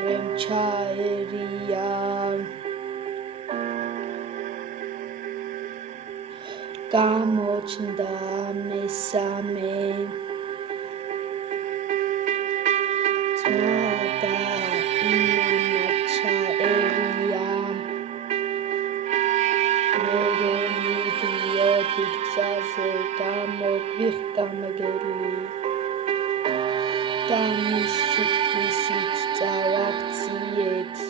მეორემ ჩაერია გამოჩნდა მესამე ძმა და იმანა ჩაერია მერე მიდიოდი გზაზე გამოგვიხდა მგელი და ისიც წავაქციეთ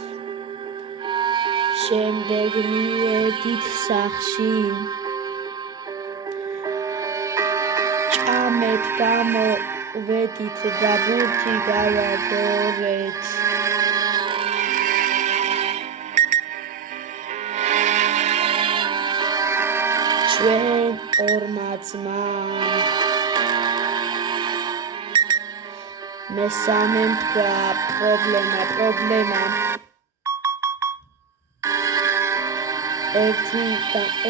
შემდეგ მივედით სახლში ჭამეთ გამოვედით და ბურთი გავაგორეთ ჩვენ ორმა ძმამ მესამე თქვა პრობლემა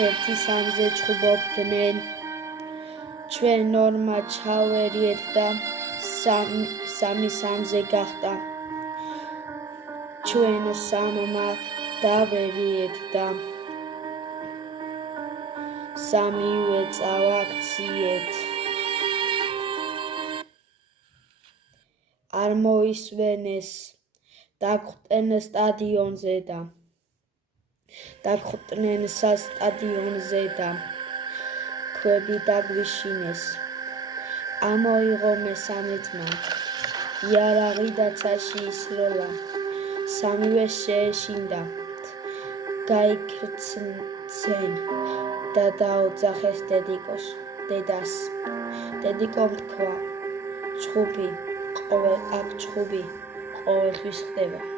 ერთი სამზე ჩხუბობდნენ ჩვენ ორმა ჩავერიეთ და სამი სამზე გახდა ჩვენ სამმა დავერიეთ და სამივე წავაქციეთ არ მოისვენეს დაგვყდნენ სტადიონზე და ქვები დაგვიშინეს ამოიღო მესამე ძმა იარაღი და ცაში ისროლა სამივე შეეშინდა გაიქცენ და დაოძახეს დედას დედიკომ თქვა ჩხუბი ყოველთვის ხდება